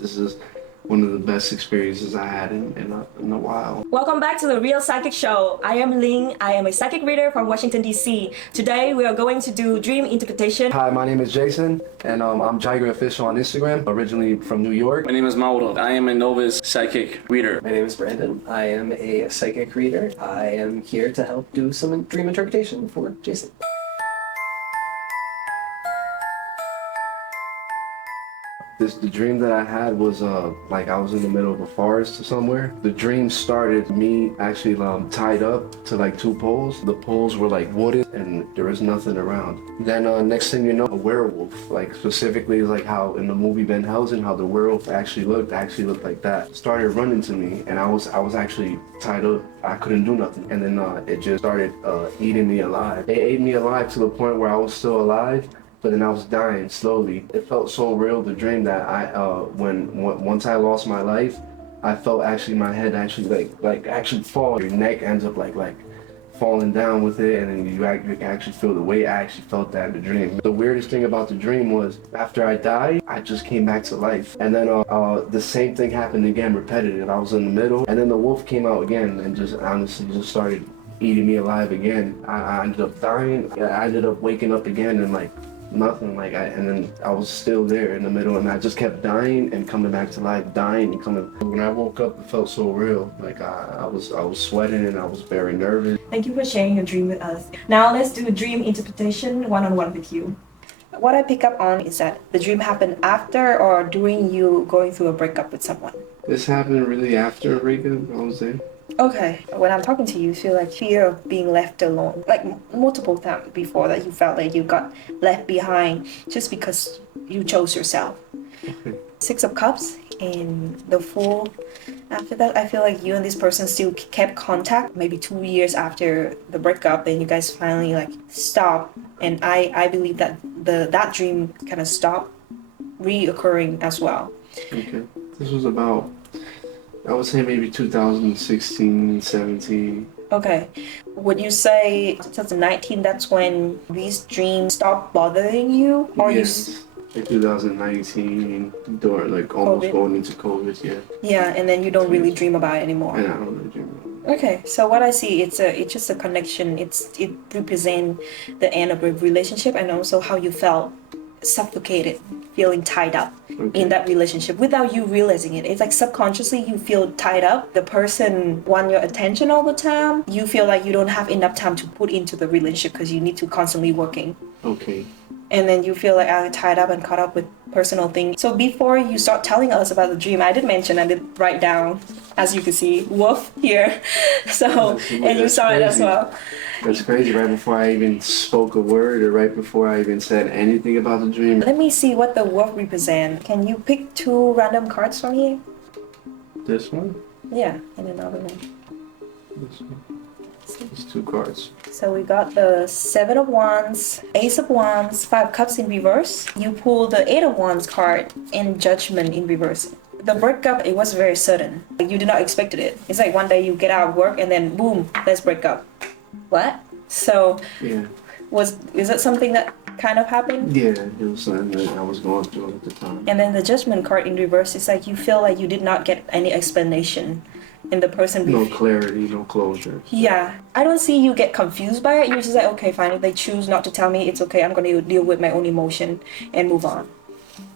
this is one of the best experiences I had in a while. Welcome back to the Real Psychic Show. I am Linh. I am a psychic reader from Washington, D.C. Today we are going to do dream interpretation. Hi, my name is Jason, and I'm Jiger Official on Instagram, originally from New York. My name is Mauro. I am a novice psychic reader. My name is Branden. I am a psychic reader. I am here to help do some dream interpretation for Jason. The dream that I had was like I was in the middle of a forest somewhere. The dream started me actually tied up to like two poles. The poles were like wooded and there was nothing around. Then next thing you know, a werewolf, like specifically like how in the movie Van Helsing, how the werewolf actually looked like that. Started running to me and I was actually tied up. I couldn't do nothing. And then it just started eating me alive. It ate me alive to the point where I was still alive, but then I was dying slowly. It felt so real, the dream, that once I lost my life, I felt actually my head actually like actually fall. Your neck ends up like falling down with it, and then you actually feel the weight. I actually felt that in the dream. The weirdest thing about the dream was after I died, I just came back to life. And then the same thing happened again, repetitive. I was in the middle, and then the wolf came out again and just honestly just started eating me alive again. I ended up dying. I ended up waking up again and like nothing, and then I was still there in the middle, and I just kept dying and coming back to life, dying and coming. When I woke up, it felt so real. Like I was sweating and I was very nervous. Thank you for sharing your dream with us. Now let's do a dream interpretation one-on-one with you. What I pick up on is that the dream happened after or during you going through a breakup with someone. This happened really after a breakup. I was there. Okay, when I'm talking to you, you feel like fear of being left alone. Like multiple times before that you felt like you got left behind just because you chose yourself. Okay. 6 of Cups and the Fool. After that, I feel like you and this person still kept contact maybe 2 years after the breakup, and you guys finally like stopped. And I believe that that dream kind of stopped reoccurring as well. Okay. This was about, I would say maybe 2016, 17. Okay. Would you say 2019, that's when these dreams stopped bothering you? Or Yes. In 2019, during like almost COVID. going into COVID, yeah. Yeah, and then you don't really dream about it anymore. And I don't really dream about it. Okay, so what I see, it's just a connection. It represents the end of a relationship and also how you felt suffocated, feeling tied up in that relationship without you realizing it. It's like subconsciously you feel tied up. The person want your attention all the time. You feel like you don't have enough time to put into the relationship because you need to constantly working. Okay. And then you feel like I'm tied up and caught up with personal things. So before you start telling us about the dream, I did write down, as you can see, wolf here. So, and you saw it as well. That's crazy. Right before I even spoke a word, or right before I even said anything about the dream. Let me see what the wolf represents. Can you pick 2 random cards from here? This one? Yeah, and another one. This one. It's 2 cards. So we got the 7 of Wands, Ace of Wands, 5 of Cups in reverse. You pull the 8 of Wands card and Judgment in reverse. The breakup, it was very sudden. You did not expect it. It's like one day you get out of work and then boom, let's break up. What? So Yeah. is that something that kind of happened? Yeah, it was something that I was going through at the time. And then the Judgment card in reverse is like you feel like you did not get any explanation. And the person... No clarity, no closure. Yeah. I don't see you get confused by it. You're just like, okay, fine. If they choose not to tell me, it's okay. I'm going to deal with my own emotion and move on.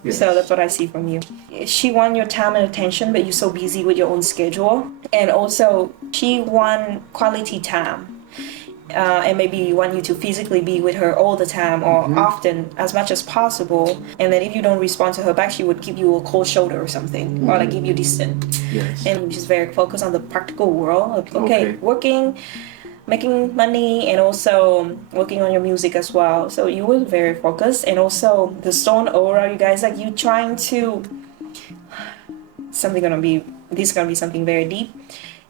Yes. So that's what I see from you. She wants your time and attention, but you're so busy with your own schedule. And also, she wants quality time. And maybe want you to physically be with her all the time or often, as much as possible. And then if you don't respond to her back, she would give you a cold shoulder or something, or like give you distant. Yes. And she's very focused on the practical world. Like, okay, working, making money, and also working on your music as well. So you were very focused. And also the stone aura, you guys, like you trying to, this is gonna be something very deep.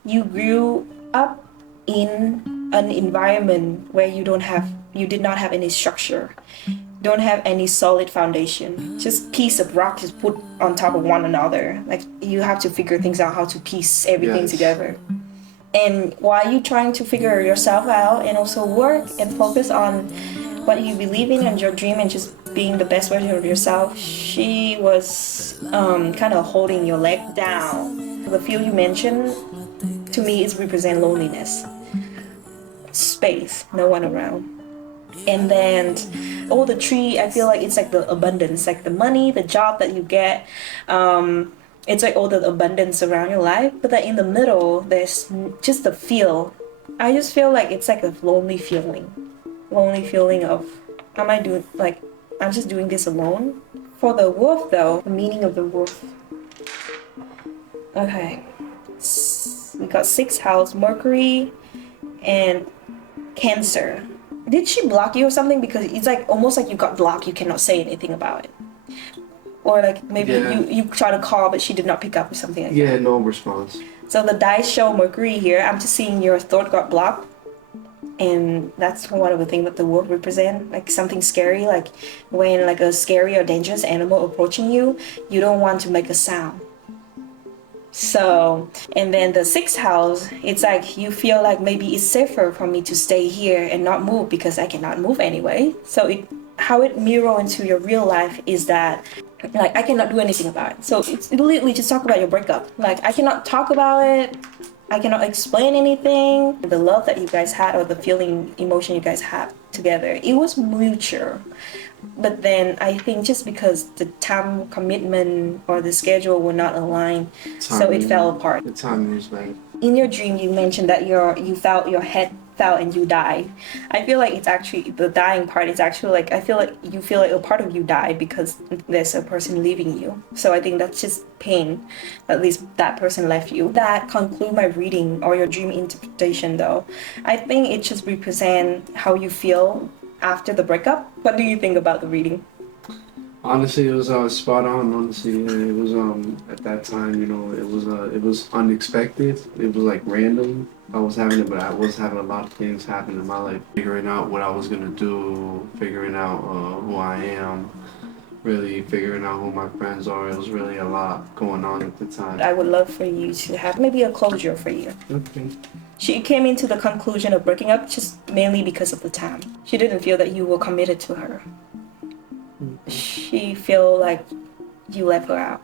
You grew up in an environment where you did not have any structure, don't have any solid foundation, just piece of rock just put on top of one another. Like you have to figure things out, how to piece everything together. And while you trying to figure yourself out and also work and focus on what you believe in and your dream and just being the best version of yourself, she was kind of holding your leg down. The feel you mentioned to me is represent loneliness, space, no one around. And then all the tree, I feel like it's like the abundance, like the money, the job that you get. It's like all the abundance around your life, but then in the middle, there's just the feel. I just feel like it's like a lonely feeling of, am I doing, like, I'm just doing this alone? For the wolf though, the meaning of the wolf. Okay, we got 6th house, Mercury and Cancer. Did she block you or something? Because it's like almost like you got blocked, you cannot say anything about it. Or like maybe you try to call but she did not pick up or something like that. Yeah, no response. So the dice show Mercury here. I'm just seeing your throat got blocked. And that's one of the things that the wolf represent, like something scary, like when like a scary or dangerous animal approaching you, you don't want to make a sound. So, and then the 6th house, it's like you feel like maybe it's safer for me to stay here and not move because I cannot move anyway. So how it mirror into your real life is that like I cannot do anything about it. So it's literally just talk about your breakup. Like I cannot talk about it. I cannot explain anything. The love that you guys had or the feeling, emotion you guys had together, it was mutual. But then I think just because the time commitment or the schedule were not aligned, so it fell apart. The timing was bad. In your dream, you mentioned that you felt your head fell and you died. I feel like it's actually the dying part. It's actually like I feel like you feel like a part of you died because there's a person leaving you. So I think that's just pain. At least that person left you. That conclude my reading or your dream interpretation, though. I think it just represents how you feel after the breakup. What do you think about the reading? Honestly, it was spot on. Honestly, yeah, it was at that time, you know, it was unexpected. It was like random. I was having it, but I was having a lot of things happen in my life. Figuring out what I was gonna do, figuring out who I am, really figuring out who my friends are. It was really a lot going on at the time. I would love for you to have maybe a closure for you. Okay. She came into the conclusion of breaking up just mainly because of the time. She didn't feel that you were committed to her. She feel like you left her out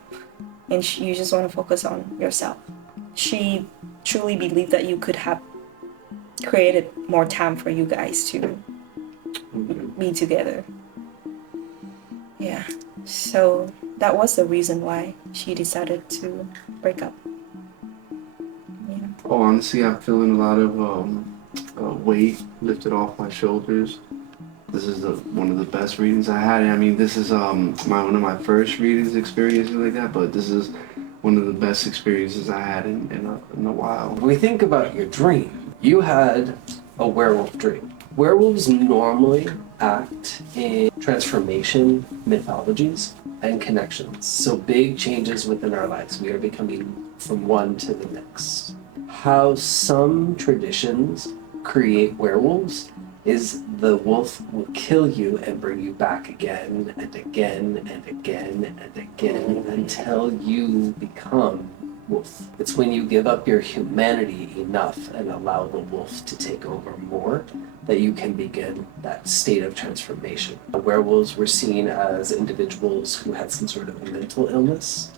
and you just want to focus on yourself. She truly believed that you could have created more time for you guys to be together. Yeah, so that was the reason why she decided to break up. Yeah. Oh, honestly, I'm feeling a lot of weight lifted off my shoulders. This is one of the best readings I had. I mean, this is one of my first readings experiences like that, but this is one of the best experiences I had in a while. When we think about your dream, you had a werewolf dream. Werewolves normally act in transformation mythologies and connections. So big changes within our lives. We are becoming from one to the next. How some traditions create werewolves is the wolf will kill you and bring you back again and again and again and again until you become wolf. It's when you give up your humanity enough and allow the wolf to take over more that you can begin that state of transformation. Werewolves were seen as individuals who had some sort of a mental illness.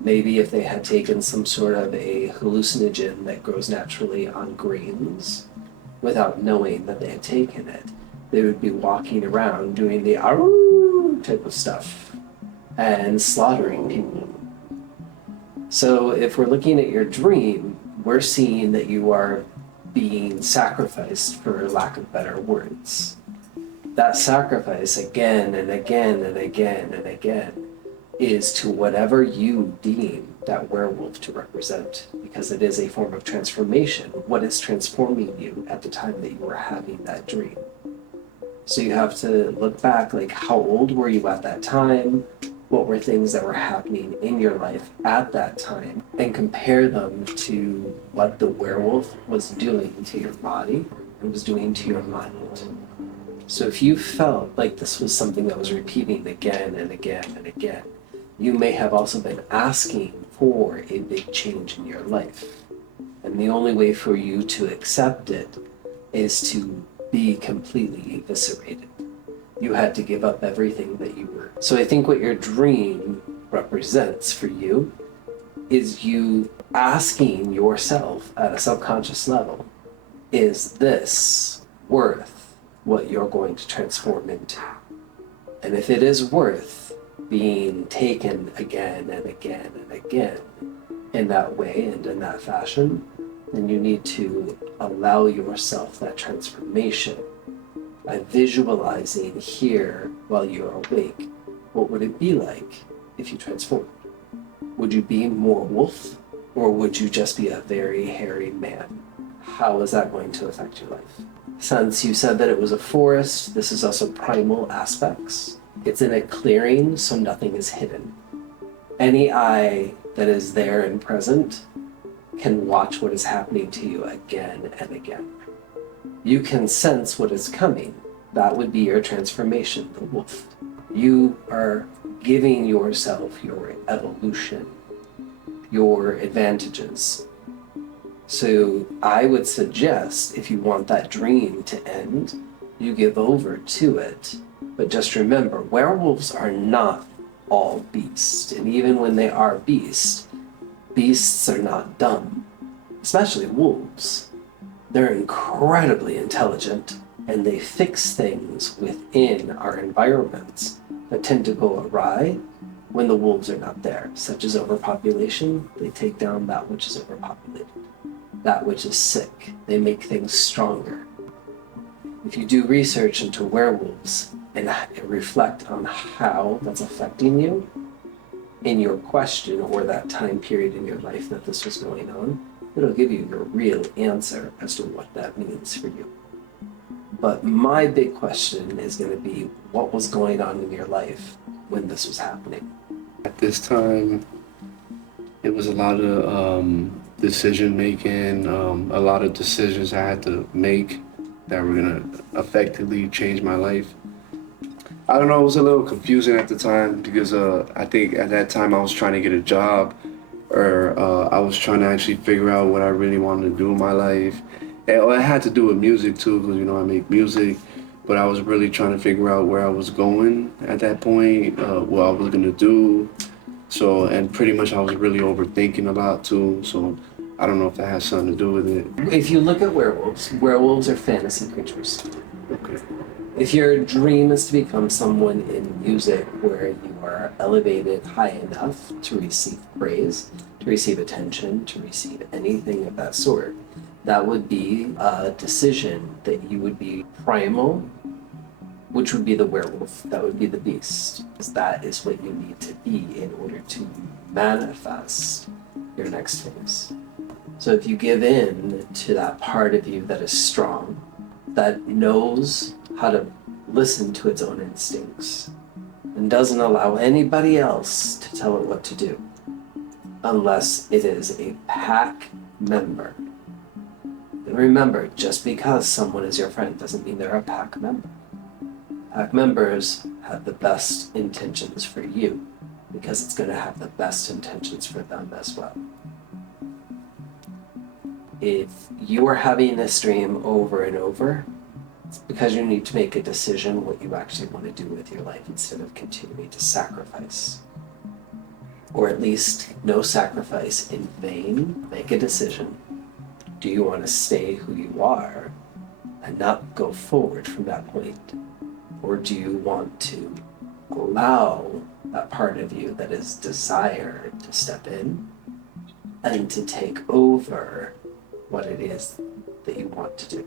Maybe if they had taken some sort of a hallucinogen that grows naturally on grains, without knowing that they had taken it, they would be walking around doing the "aroo" type of stuff and slaughtering people. So if we're looking at your dream, we're seeing that you are being sacrificed, for lack of better words. That sacrifice again and again and again and again is to whatever you deem that werewolf to represent, because it is a form of transformation. What is transforming you at the time that you were having that dream? So you have to look back, like how old were you at that time? What were things that were happening in your life at that time? And compare them to what the werewolf was doing to your body and was doing to your mind. So if you felt like this was something that was repeating again and again and again, you may have also been asking for a big change in your life. And the only way for you to accept it is to be completely eviscerated. You had to give up everything that you were. So I think what your dream represents for you is you asking yourself at a subconscious level, is this worth what you're going to transform into? And if it is worth being taken again and again and again in that way and in that fashion, then you need to allow yourself that transformation by visualizing here while you're awake. What would it be like if you transformed? Would you be more wolf, or would you just be a very hairy man? How is that going to affect your life? Since you said that it was a forest, this is also primal aspects. It's in a clearing, so nothing is hidden. Any eye that is there and present can watch what is happening to you again and again. You can sense what is coming. That would be your transformation, the wolf. You are giving yourself your evolution, your advantages. So I would suggest, if you want that dream to end, you give over to it. But just remember, werewolves are not all beasts. And even when they are beasts are not dumb, especially wolves. They're incredibly intelligent, and they fix things within our environments that tend to go awry when the wolves are not there, such as overpopulation. They take down that which is overpopulated, that which is sick. They make things stronger. If you do research into werewolves and reflect on how that's affecting you in your question or that time period in your life that this was going on, it'll give you your real answer as to what that means for you. But my big question is going to be, what was going on in your life when this was happening? At this time, it was a lot of decision making, a lot of decisions I had to make that were going to effectively change my life. I don't know, it was a little confusing at the time because I think at that time I was trying to get a job, or I was trying to actually figure out what I really wanted to do in my life. And it had to do with music too, because I make music, but I was really trying to figure out where I was going at that point, what I was gonna do. So, and pretty much I was really overthinking a lot too, so I don't know if that has something to do with it. If you look at werewolves are fantasy creatures. Okay. If your dream is to become someone in music where you are elevated high enough to receive praise, to receive attention, to receive anything of that sort, that would be a decision that you would be primal, which would be the werewolf, that would be the beast. Because that is what you need to be in order to manifest your next phase. So if you give in to that part of you that is strong, that knows how to listen to its own instincts, and doesn't allow anybody else to tell it what to do, unless it is a pack member. And remember, just because someone is your friend doesn't mean they're a pack member. Pack members have the best intentions for you, because it's going to have the best intentions for them as well. If you are having this dream over and over, it's because you need to make a decision what you actually want to do with your life instead of continuing to sacrifice. Or at least no sacrifice in vain. Make a decision. Do you want to stay who you are and not go forward from that point? Or do you want to allow that part of you that is desired to step in and to take over what it is that you want to do?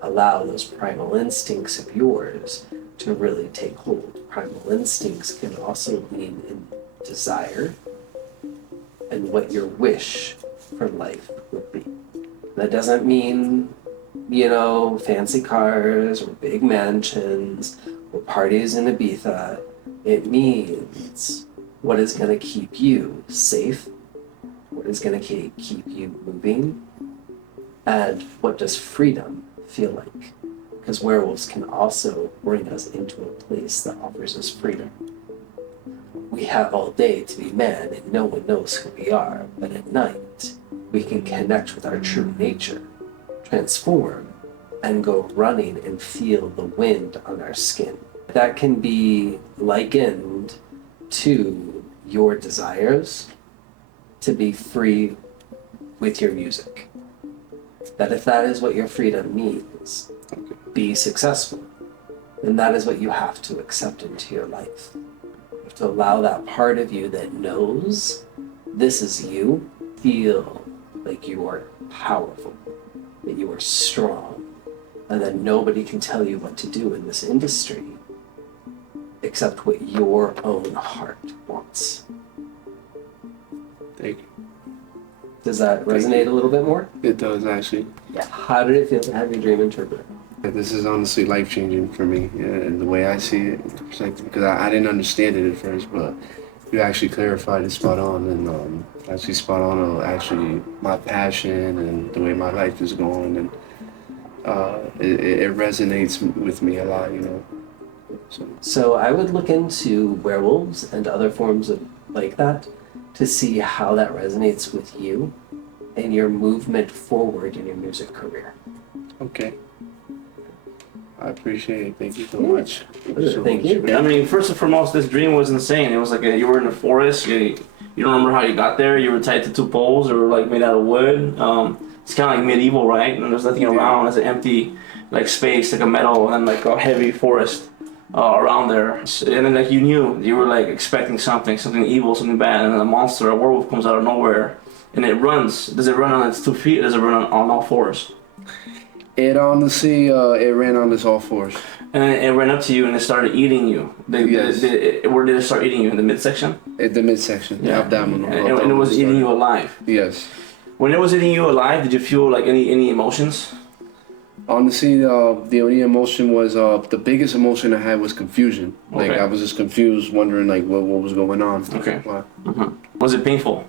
Allow those primal instincts of yours to really take hold. Primal instincts can also mean in desire and what your wish for life would be. That doesn't mean, fancy cars or big mansions or parties in Ibiza. It means what is going to keep you safe, what is going to keep you moving, and what does freedom feel like? Because werewolves can also bring us into a place that offers us freedom. We have all day to be men and no one knows who we are, but at night we can connect with our true nature, transform, and go running and feel the wind on our skin. That can be likened to your desires to be free with your music. That if that is what your freedom means, be successful, then that is what you have to accept into your life. You have to allow that part of you that knows this is you, feel like you are powerful, that you are strong, and that nobody can tell you what to do in this industry except what your own heart wants. Thank you. Does that resonate a little bit more? It does, actually. Yeah. How did it feel to have your dream interpreted? This is honestly life-changing for me, and the way I see it, because I didn't understand it at first, but you actually clarified it spot on, and actually spot on actually my passion and the way my life is going, and it resonates with me a lot, you know. So I would look into werewolves and other forms of like that to see how that resonates with you and your movement forward in your music career. Okay. I appreciate it. Thank you so much. Thank you. I mean, first and foremost, this dream was insane. It was like you were in the forest. You don't remember how you got there. You were tied to 2 poles. They were like made out of wood. It's kind of like medieval, right? And there's nothing around. It's an empty like space, like a metal and like a heavy forest around there. And then like you knew you were like expecting something evil, something bad, and then a monster, a werewolf comes out of nowhere, and it runs. Does it run on its 2 feet? Or does it run on all 4s? It honestly, it ran on its all 4s. And then it ran up to you and it started eating you. Yes. Where did it start eating you? In the midsection? At the midsection, Yeah. abdominal. And it was eating you alive. Yes. When it was eating you alive, did you feel like any emotions? Honestly, the only emotion was, the biggest emotion I had was confusion. Like, Okay. I was just confused, wondering, like, what was going on. Okay. Wow. Was it painful?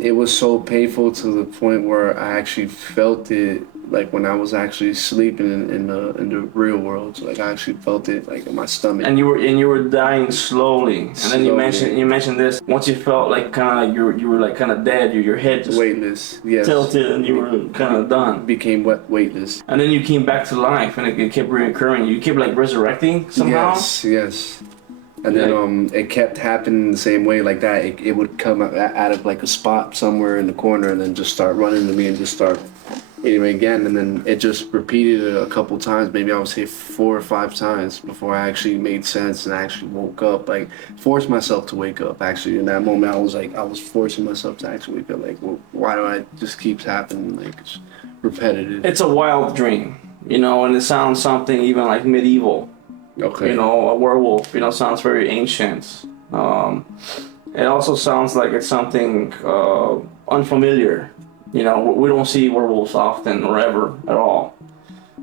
It was so painful to the point where I actually felt it, like, when I was actually sleeping in the real world. So, like, I actually felt it, like, in my stomach. And you were dying slowly. And then you Slowly. mentioned this. Once you felt like kind of like you were like kind of dead. Your head just Weightless, yes. tilted and you were kind of done. Became weightless. And then you came back to life and it kept reoccurring. You kept like resurrecting somehow. Yes. And then it kept happening the same way, like that. It would come out of like a spot somewhere in the corner and then just start running to me and just start eating me again. And then it just repeated it a couple times. Maybe I would say 4 or 5 times before I actually made sense and I actually woke up. Like, forced myself to wake up. Actually, in that moment, I was forcing myself to actually wake up. Like, well, why do I just keeps happening? Like, it's repetitive. It's a wild dream, you know, and it sounds something even like medieval. Okay. You know, a werewolf, you know, sounds very ancient. It also sounds like it's something unfamiliar. You know, we don't see werewolves often or ever at all.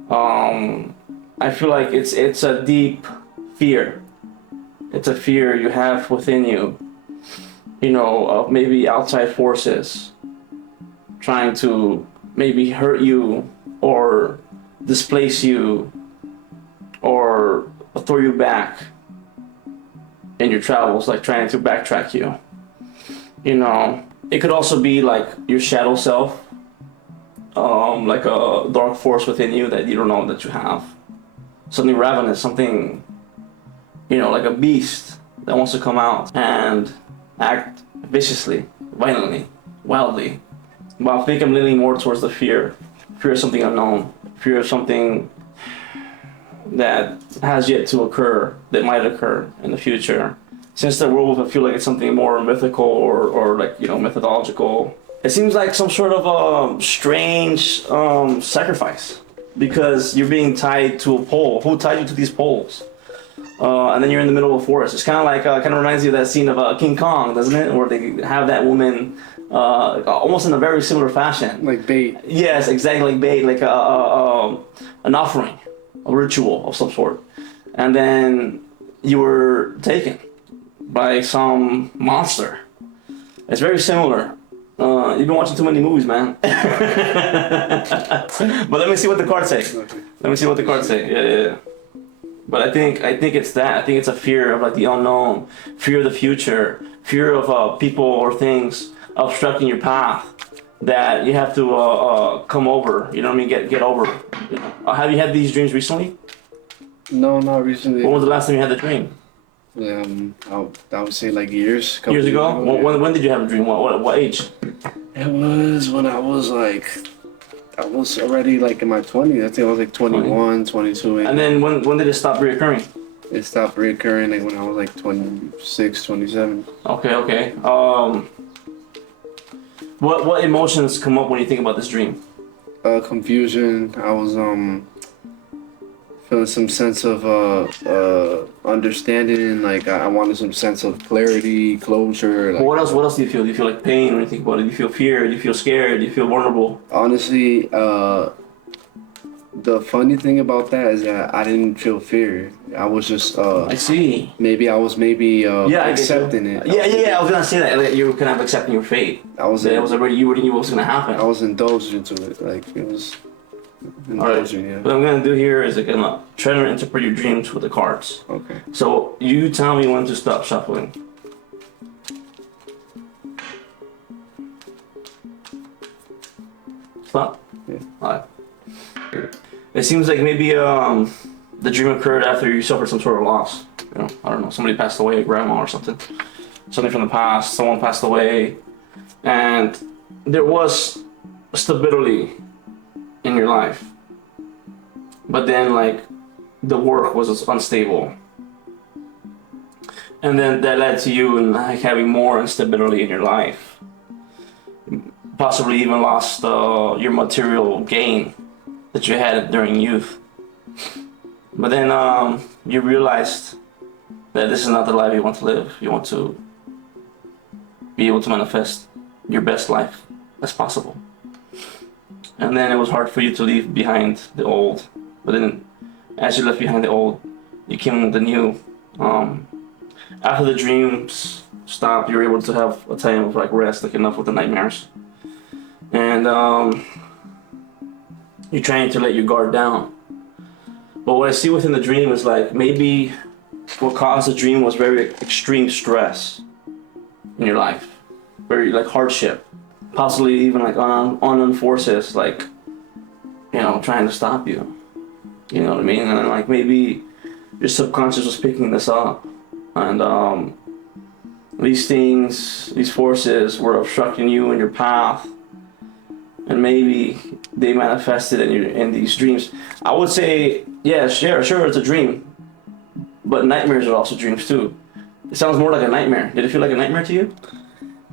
I feel like it's a deep fear. It's a fear you have within you, you know, of maybe outside forces trying to maybe hurt you or displace you or throw you back in your travels, like trying to backtrack you. You know, it could also be like your shadow self, like a dark force within you that you don't know that you have. Something ravenous, something, you know, like a beast that wants to come out and act viciously, violently, wildly. But I think I'm leaning more towards the fear of something unknown, fear of something that has yet to occur, that might occur in the future. Since the werewolf, I feel like it's something more mythical or like, you know, methodological. It seems like some sort of a strange sacrifice because you're being tied to a pole. Who tied you to these poles? And then you're in the middle of a forest. It's kind of like, kind of reminds you of that scene of King Kong, doesn't it? Where they have that woman almost in a very similar fashion. Like bait. Yes, exactly, like bait, like an offering. A ritual of some sort, and then you were taken by some monster. It's very similar. You've been watching too many movies, man. But let me see what the cards say. Let me see what the cards say. Yeah. But I think it's that. I think it's a fear of like the unknown, fear of the future, fear of people or things obstructing your path that you have to come over. You know what I mean? Get over. You know? Have you had these dreams recently? No, not recently. When was the last time you had the dream? I would say like years. Years ago? Yeah. When did you have a dream? What age? It was when I was already like in my 20s. I think I was like 21, 22. And then when did it stop reoccurring? It stopped reoccurring like when I was like 26, 27. Okay. What emotions come up when you think about this dream? Confusion. I was feeling some sense of understanding, and like I wanted some sense of clarity, closure. Like, What else do you feel? Do you feel like pain when you think about it? Do you feel fear? Do you feel scared? Do you feel vulnerable? honestly, the funny thing about that is that I didn't feel fear. I was just I see. maybe I was accepting it. Yeah. I was gonna say that like, you were kind of accepting your fate. I was That it was already you already knew what was gonna happen. I was indulged into it. Like it was indulging. Yeah. What I'm gonna do here is I'm gonna try to interpret your dreams with the cards. Okay. So you tell me when to stop shuffling. Stop. Yeah. Alright. It seems like maybe the dream occurred after you suffered some sort of loss. You know, I don't know, somebody passed away, a grandma or something. Something from the past, someone passed away, and there was stability in your life. But then like the work was unstable. And then that led to you and like having more instability in your life. Possibly even lost your material gain that you had during youth. But then you realized that this is not the life you want to live. You want to be able to manifest your best life as possible. And then it was hard for you to leave behind the old. But then as you left behind the old, you came with the new. After the dreams stopped, you were able to have a time of like rest, like enough with the nightmares. And you're trying to let your guard down. But what I see within the dream is like maybe what caused the dream was very extreme stress in your life. Very like hardship. Possibly even like unknown forces like, you know, trying to stop you. You know what I mean? And like maybe your subconscious was picking this up. And these things, these forces were obstructing you in your path. And maybe they manifested in these dreams. I would say, yeah, sure, it's a dream. But nightmares are also dreams too. It sounds more like a nightmare. Did it feel like a nightmare to you?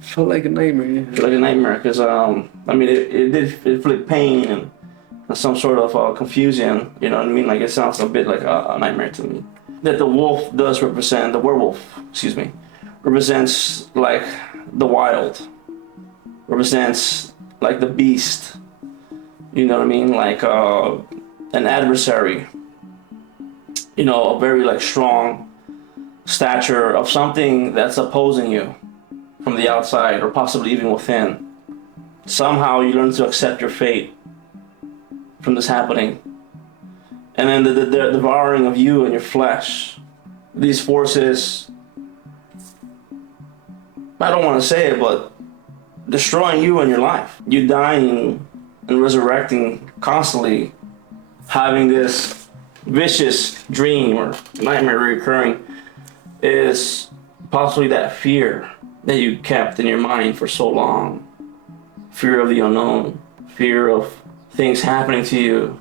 Felt like a nightmare. Yeah. It felt like a nightmare because, I mean, it inflict pain and some sort of confusion. You know what I mean? Like it sounds a bit like a nightmare to me. That the wolf does represent, the werewolf, excuse me, represents like the wild. Represents like the beast, you know what I mean? Like an adversary, you know, a very like strong stature of something that's opposing you from the outside or possibly even within. Somehow you learn to accept your fate from this happening. And then the devouring of you and your flesh. These forces, I don't want to say it, but destroying you and your life. You dying and resurrecting constantly, having this vicious dream or nightmare recurring is possibly that fear that you kept in your mind for so long. Fear of the unknown, fear of things happening to you,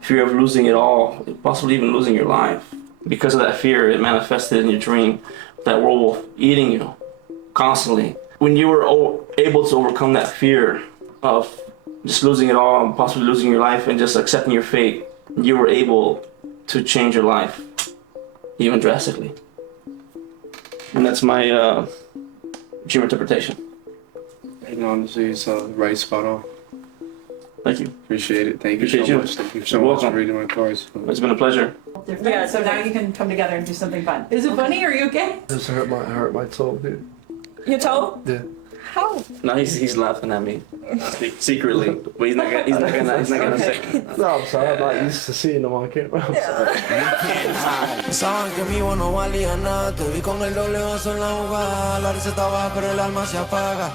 fear of losing it all, possibly even losing your life. Because of that fear, it manifested in your dream, that werewolf eating you constantly. When you were able to overcome that fear of just losing it all and possibly losing your life and just accepting your fate, you were able to change your life, even drastically. And that's my dream interpretation. And honestly, it's right spot on. Thank you. Appreciate it. Thank you Appreciate so you. much. Thank you so You're much for welcome. reading my cards. It's been a pleasure. Yeah, so now you can come together and do something fun. Is it funny? Are you okay? Just hurt my toe, dude. Your toe? Yeah. How? No, he's laughing at me secretly, but he's not gonna say. No, I'm sorry. I'm not used to seeing them on camera. I'm sorry. Saben que mi voz no valía nada. Te vi con el doble vaso en la jugada. La receta baja, pero el alma se apaga.